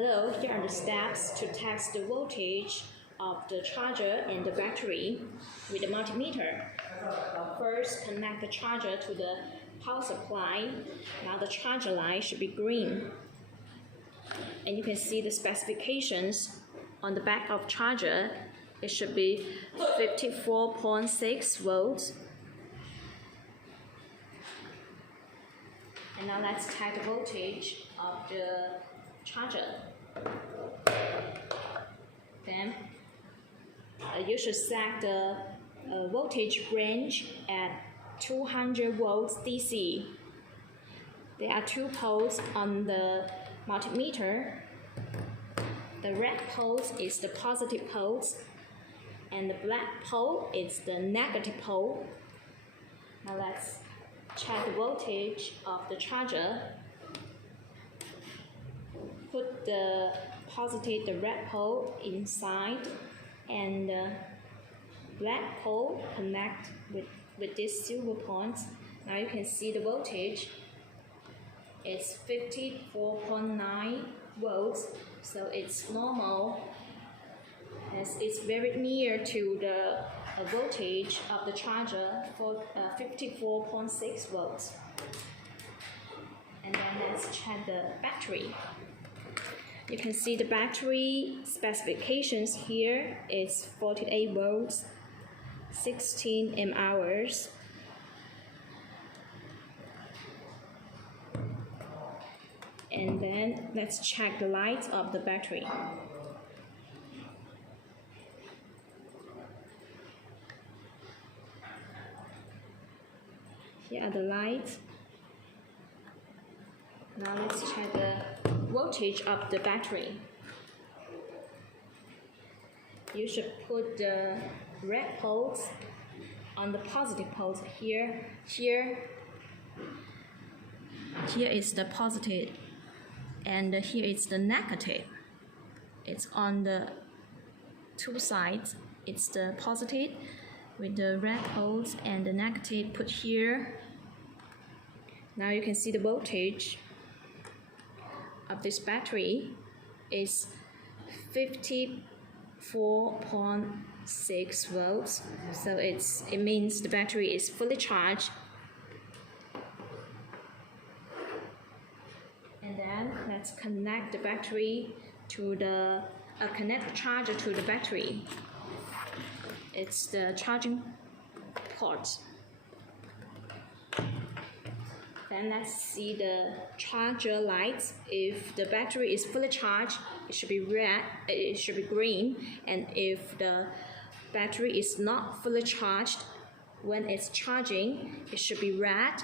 Hello, here are the steps to test the voltage of the charger and the battery with the multimeter. First, connect the charger to the power supply. Now the charger light should be green. And you can see the specifications on the back of charger. It should be 54.6 volts. And now let's check the voltage of the charger. Then you should set the voltage range at 200 volts DC. There are two poles on the multimeter. The red pole is the positive pole, and the black pole is the negative pole. Now let's check the voltage of the charger. Put the red pole inside, and the black pole connect with this silver point. Now you can see the voltage is 54.9 volts, so it's normal, as it's very near to the voltage of the charger for 54.6 volts. And then let's check the battery. You can see the battery specifications here is 48 volts, 16 mAh. And then let's check the lights of the battery. Here are the lights. Now let's check the voltage of the battery. You should put the red poles on the positive poles here. Here is the positive, and here is the negative. It's on the two sides. It's the positive with the red poles, and the negative put here. Now you can see the voltage of this battery is 54.6 volts, so it means the battery is fully charged. And then let's connect the battery to the connect the charger to the battery. It's the charging port. Then let's see the charger lights. If the battery is fully charged, it should be red, it should be green. And if the battery is not fully charged, when it's charging, it should be red